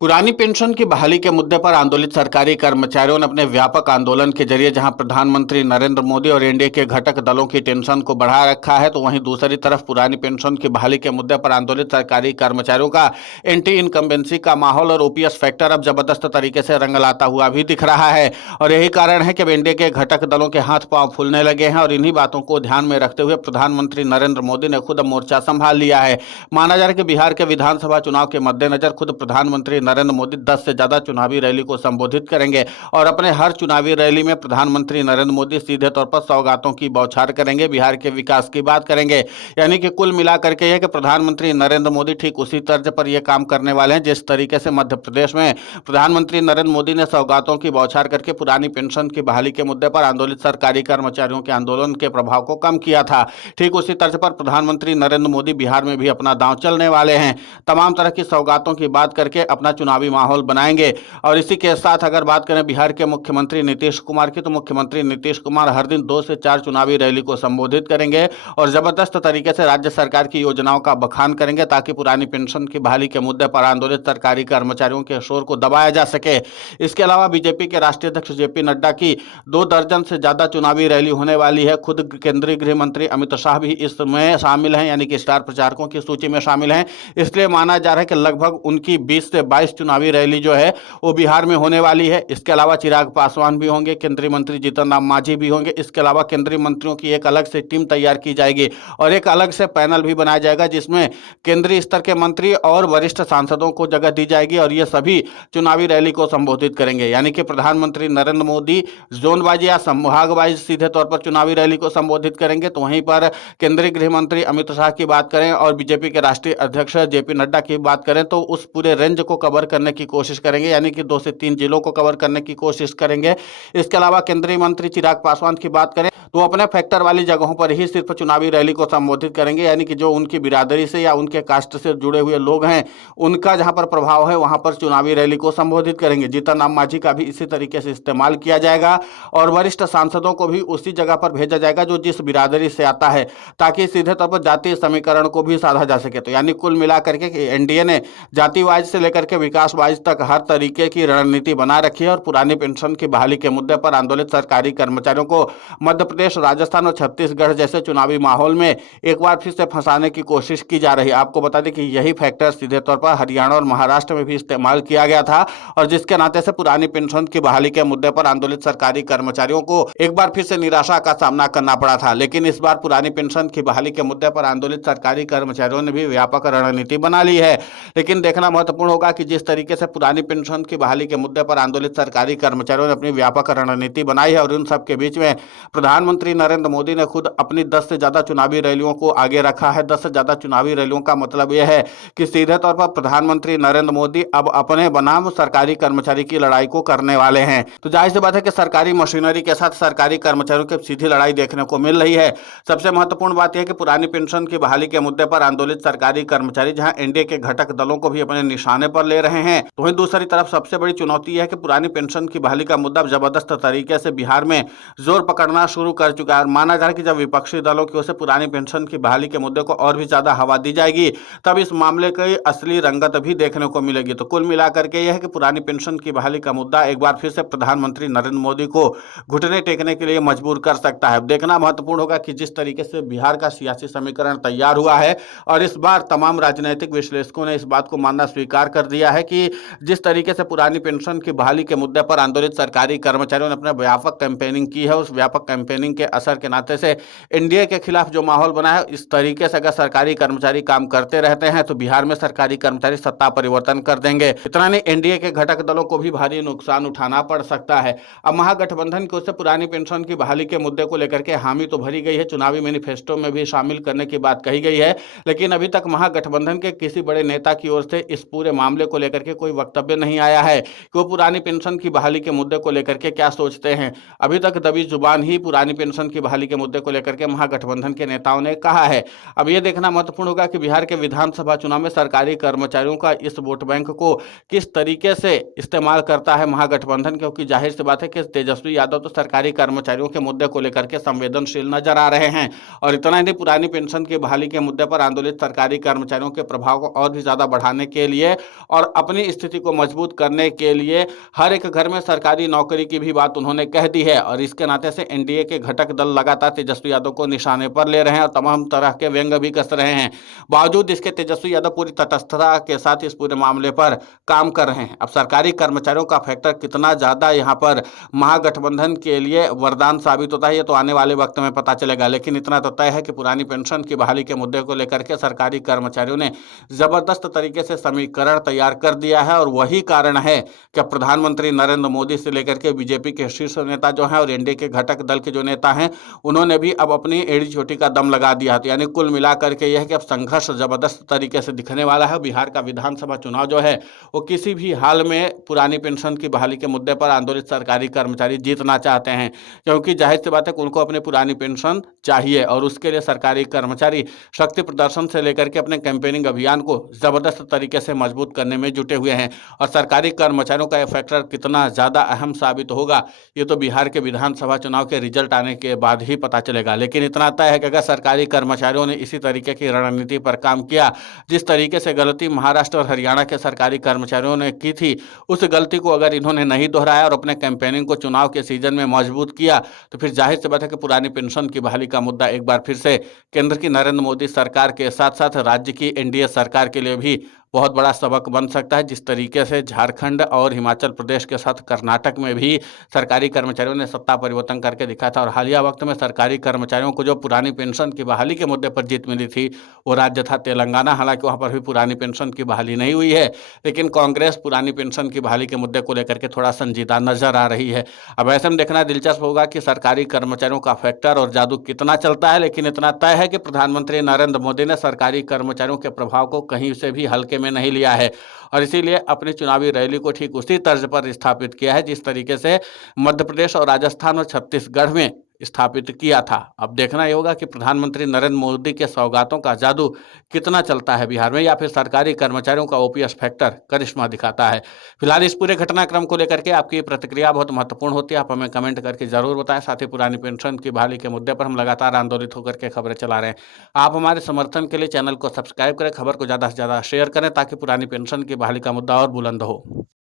पुरानी पेंशन की बहाली के मुद्दे पर आंदोलित सरकारी कर्मचारियों ने अपने व्यापक आंदोलन के जरिए जहां प्रधानमंत्री नरेंद्र मोदी और एनडीए के घटक दलों की टेंशन को बढ़ा रखा है, तो वहीं दूसरी तरफ पुरानी पेंशन की बहाली के मुद्दे पर आंदोलित सरकारी कर्मचारियों का एंटी इनकम्बेंसी का माहौल और ओपीएस फैक्टर अब जबरदस्त तरीके से रंग लाता हुआ भी दिख रहा है। और यही कारण है कि अब एनडीए के घटक दलों के हाथ पांव फूलने लगे हैं और इन्हीं बातों को ध्यान में रखते हुए प्रधानमंत्री नरेंद्र मोदी ने खुद मोर्चा संभाल लिया है। माना जा रहा है कि बिहार के विधानसभा चुनाव के मद्देनजर खुद प्रधानमंत्री नरेंद्र मोदी 10 से ज्यादा चुनावी रैली को संबोधित करेंगे और अपने हर चुनावी रैली में प्रधानमंत्री नरेंद्र मोदी सीधे तौर पर सौगातों की बौछार करेंगे, बिहार के विकास की बात करेंगे। यानी कि कुल मिलाकर के यह कि प्रधानमंत्री नरेंद्र मोदी ठीक उसी तर्ज पर यह काम करने वाले हैं जिस तरीके से मध्य प्रदेश में प्रधानमंत्री नरेंद्र मोदी ने सौगातों की बौछार करके पुरानी पेंशन की बहाली के मुद्दे पर आंदोलित सरकारी कर्मचारियों के आंदोलन के प्रभाव को कम किया था। ठीक उसी तर्ज पर प्रधानमंत्री नरेंद्र मोदी बिहार में भी अपना दांव चलने वाले हैं, तमाम तरह की सौगातों की बात करके अपना चुनावी माहौल बनाएंगे। और इसी के साथ अगर बात करें बिहार के मुख्यमंत्री नीतीश कुमार की, तो मुख्यमंत्री नीतीश कुमार हर दिन 2 से 4 चुनावी रैली को संबोधित करेंगे और जबरदस्त तरीके से राज्य सरकार की योजनाओं का बखान करेंगे ताकि पुरानी पेंशन की बहाली के मुद्दे पर आंदोलित सरकारी कर्मचारियों के शोर को दबाया जा सके। इसके अलावा बीजेपी के राष्ट्रीय अध्यक्ष जेपी नड्डा की 2 दर्जन से ज्यादा चुनावी रैली होने वाली है। खुद केंद्रीय गृह मंत्री अमित शाह भी इसमें शामिल हैं, यानी कि स्टार प्रचारकों की सूची में शामिल हैं। इसलिए माना जा रहा है कि लगभग उनकी 20 से 22 चुनावी रैली जो है वो बिहार में होने वाली है। इसके अलावा चिराग पासवान भी होंगे, केंद्रीय मंत्री जीतन राम मांझी भी होंगे। इसके अलावा केंद्रीय मंत्रियों की एक अलग से टीम तैयार की जाएगी और एक अलग से पैनल भी बनाया जाएगा जिसमें केंद्रीय स्तर के मंत्री और वरिष्ठ सांसदों को जगह दी जाएगी और ये सभी चुनावी रैली को संबोधित करेंगे। यानी कि प्रधानमंत्री नरेंद्र मोदी जोन वाइज या संभाग वाइज सीधे तौर पर चुनावी रैली को संबोधित करेंगे, तो वहीं पर केंद्रीय गृह मंत्री अमित शाह की बात करें और बीजेपी के राष्ट्रीय अध्यक्ष जेपी नड्डा की बात करें तो उस पूरे रेंज को कवर करने की कोशिश करेंगे, यानी कि 2 से 3 जिलों को कवर करने की कोशिश करेंगे। इसके अलावा केंद्रीय मंत्री चिराग पासवान की बात करें तो अपने फैक्टर वाली जगहों पर ही सिर्फ चुनावी रैली को संबोधित करेंगे, यानी कि जो उनकी बिरादरी से या उनके कास्ट से जुड़े हुए लोग हैं उनका जहां पर प्रभाव है वहां पर चुनावी रैली को संबोधित करेंगे। जीतन राम मांझी का भी इसी तरीके से इस्तेमाल किया जाएगा और वरिष्ठ सांसदों को भी उसी जगह पर भेजा जाएगा जो जिस बिरादरी से आता है, ताकि सीधे तौर पर जातीय समीकरण को भी साधा जा सके। तो यानी कुल मिलाकर के एनडीए ने जाति वाइज से लेकर के विकास वाइज तक हर तरीके की रणनीति बना रखी है और पुरानी पेंशन की बहाली के मुद्दे पर आंदोलित सरकारी कर्मचारियों को मध्य प्रदेश, राजस्थान और छत्तीसगढ़ जैसे चुनावी माहौल में एक बार फिर से फंसाने की कोशिश की जा रही है। आपको बता दें कि यही फैक्टर सीधे तौर पर हरियाणा और महाराष्ट्र में भी इस्तेमाल किया गया था और जिसके नाते से पुरानी पेंशन की बहाली के मुद्दे पर आंदोलित सरकारी कर्मचारियों को एक बार फिर से निराशा का सामना करना पड़ा था। लेकिन इस बार पुरानी पेंशन की बहाली के मुद्दे पर आंदोलित सरकारी कर्मचारियों ने भी व्यापक रणनीति बना ली है। लेकिन देखना महत्वपूर्ण होगा कि जिस तरीके से पुरानी पेंशन की बहाली के मुद्दे पर आंदोलित सरकारी कर्मचारियों ने अपनी व्यापक रणनीति बनाई है और उन सबके बीच में प्रधानमंत्री नरेंद्र मोदी ने खुद अपनी 10 से ज्यादा चुनावी रैलियों को आगे रखा है। 10 से ज्यादा चुनावी रैलियों का मतलब यह है कि सीधे तौर पर प्रधानमंत्री नरेंद्र मोदी अब अपने बनाम सरकारी कर्मचारी की लड़ाई को करने वाले हैं। तो जाहिर सी बात है कि सरकारी मशीनरी के साथ सरकारी कर्मचारियों की सीधी लड़ाई देखने को मिल रही है। सबसे महत्वपूर्ण बात यह है कि पुरानी पेंशन की बहाली के मुद्दे पर आंदोलित सरकारी कर्मचारी जहां एनडीए के घटक दलों को भी अपने निशाने पर ले रहे हैं, तो वहीं दूसरी तरफ सबसे बड़ी चुनौती यह है कि पुरानी पेंशन की बहाली का मुद्दा जबरदस्त तरीके से बिहार में जोर पकड़ना शुरू कर चुका है। माना जा रहा है कि जब विपक्षी दलों की ओर से पुरानी पेंशन की बहाली के मुद्दे को और भी ज्यादा हवा दी जाएगी तब इस मामले की असली रंगत भी देखने को मिलेगी। तो कुल मिलाकर के यह है कि पुरानी पेंशन की बहाली का मुद्दा एक बार फिर से प्रधानमंत्री नरेंद्र मोदी को घुटने टेकने के लिए मजबूर कर सकता है। देखना महत्वपूर्ण होगा कि जिस तरीके से बिहार का सियासी समीकरण तैयार हुआ है और इस बार तमाम राजनीतिक विश्लेषकों ने इस बात को मानना स्वीकार कर दिया है कि जिस तरीके से पुरानी पेंशन की बहाली के मुद्दे पर आंदोलित सरकारी कर्मचारियों ने अपने व्यापक कैंपेनिंग की है, उस व्यापक कैंपेनिंग के असर के नाते से एनडीए के खिलाफ जो माहौल बना है, इस तरीके से अगर सरकारी कर्मचारी काम करते रहते हैं तो बिहार में सरकारी कर्मचारी सत्ता परिवर्तन कर देंगे। इतना नहीं, एनडीए के घटक दलों को भी भारी नुकसान उठाना पड़ सकता है। अब महागठबंधन की ओर से पुरानी पेंशन की बहाली के मुद्दे को लेकर के हामी तो भरी गई है, चुनावी मैनिफेस्टो में भी शामिल करने की बात कही गई है, लेकिन अभी तक महागठबंधन के किसी बड़े नेता की ओर से इस पूरे मामले को लेकर के कोई वक्तव्य नहीं आया है कि वो पुरानी पेंशन की बहाली के मुद्दे को लेकर के क्या सोचते हैं। अभी तक दबी जुबान ही पुरानी पेंशन की बहाली के मुद्दे को लेकर के महागठबंधन के नेताओं ने कहा है। अब ये देखना महत्वपूर्ण होगा कि बिहार के विधानसभा चुनाव में सरकारी कर्मचारियों का इस वोट बैंक को किस तरीके से इस्तेमाल करता है महागठबंधन, क्योंकि जाहिर सी बात है कि तेजस्वी यादव तो सरकारी कर्मचारियों के मुद्दे को लेकर के संवेदनशील नजर आ रहे हैं। और इतना ही नहीं, पुरानी पेंशन की बहाली के मुद्दे पर आंदोलित सरकारी कर्मचारियों के प्रभाव को और भी ज्यादा बढ़ाने के लिए और अपनी स्थिति को मजबूत करने के लिए हर एक घर में सरकारी नौकरी की भी बात उन्होंने कह दी है। और इसके नाते से एनडीए के घटक दल लगातार तेजस्वी यादव को निशाने पर ले रहे हैं और तमाम तरह के व्यंग भी कस रहे हैं। बावजूद इसके तेजस्वी यादव पूरी तटस्थता के साथ इस पूरे मामले पर काम कर रहे हैं। अब सरकारी कर्मचारियों का फैक्टर कितना ज्यादा यहाँ पर महागठबंधन के लिए वरदान साबित होता है, ये तो आने वाले वक्त में पता चलेगा। लेकिन इतना तो तय है कि पुरानी पेंशन की बहाली के मुद्दे को लेकर के सरकारी कर्मचारियों ने जबरदस्त तरीके से समीकरण तैयार कर दिया है। और वही कारण है कि प्रधानमंत्री नरेंद्र मोदी से लेकर के बीजेपी के शीर्ष नेता जो हैं और एनडीए के घटक दल के जो नेता हैं, उन्होंने भी अब अपनी एड़ी चोटी का दम लगा दिया। तो यानी कुल मिलाकर के यह है कि अब संघर्ष जबरदस्त तरीके से दिखने वाला है। बिहार का विधानसभा चुनाव जो है वो किसी भी हाल में पुरानी पेंशन की बहाली के मुद्दे पर आंदोलित सरकारी कर्मचारी जीतना चाहते हैं, क्योंकि जाहिर सी बात है कि उनको अपनी पुरानी पेंशन चाहिए और उसके लिए सरकारी कर्मचारी शक्ति प्रदर्शन से लेकर के अपने कैंपेनिंग अभियान को जबरदस्त तरीके से मजबूत करने में जुटे हुए हैं। और सरकारी कर्मचारियों का यह फैक्टर कितना ज्यादा अहम साबित होगा, ये तो बिहार के विधानसभा चुनाव के रिजल्ट आने के बाद ही पता चलेगा। लेकिन इतना तय है कि अगर सरकारी कर्मचारियों ने इसी तरीके की रणनीति पर काम किया, जिस तरीके से गलती महाराष्ट्र और हरियाणा के सरकारी कर्मचारियों ने की थी, उस गलती को अगर इन्होंने नहीं दोहराया और अपने कैंपेनिंग को चुनाव के सीजन में मजबूत किया, तो फिर जाहिर सी बात है कि पुरानी पेंशन की बहाली का मुद्दा एक बार फिर से केंद्र की नरेंद्र मोदी सरकार के साथ साथ राज्य की एनडीए सरकार के लिए भी बहुत बड़ा सबक बन सकता है। जिस तरीके से झारखंड और हिमाचल प्रदेश के साथ कर्नाटक में भी सरकारी कर्मचारियों ने सत्ता परिवर्तन करके दिखा था और हालिया वक्त में सरकारी कर्मचारियों को जो पुरानी पेंशन की बहाली के मुद्दे पर जीत मिली थी वो राज्य था तेलंगाना। हालांकि वहां पर भी पुरानी पेंशन की बहाली नहीं हुई है, लेकिन कांग्रेस पुरानी पेंशन की बहाली के मुद्दे को लेकर के थोड़ा संजीदा नजर आ रही है। अब ऐसे में देखना दिलचस्प होगा कि सरकारी कर्मचारियों का फैक्टर और जादू कितना चलता है। लेकिन इतना तय है कि प्रधानमंत्री नरेंद्र मोदी ने सरकारी कर्मचारियों के प्रभाव को कहीं से भी हल्के में नहीं लिया है और इसीलिए अपनी चुनावी रैली को ठीक उसी तर्ज पर स्थापित किया है जिस तरीके से मध्य प्रदेश और राजस्थान और छत्तीसगढ़ में स्थापित किया था। अब देखना ये होगा कि प्रधानमंत्री नरेंद्र मोदी के सौगातों का जादू कितना चलता है बिहार में, या फिर सरकारी कर्मचारियों का ओपीएस फैक्टर करिश्मा दिखाता है। फिलहाल इस पूरे घटनाक्रम को लेकर के आपकी प्रतिक्रिया बहुत महत्वपूर्ण होती है, आप हमें कमेंट करके जरूर बताएं। साथ ही पुरानी पेंशन की बहाली के मुद्दे पर हम लगातार आंदोलित होकर के खबरें चला रहे हैं। आप हमारे समर्थन के लिए चैनल को सब्सक्राइब करें, खबर को ज़्यादा से ज़्यादा शेयर करें ताकि पुरानी पेंशन की बहाली का मुद्दा और बुलंद हो।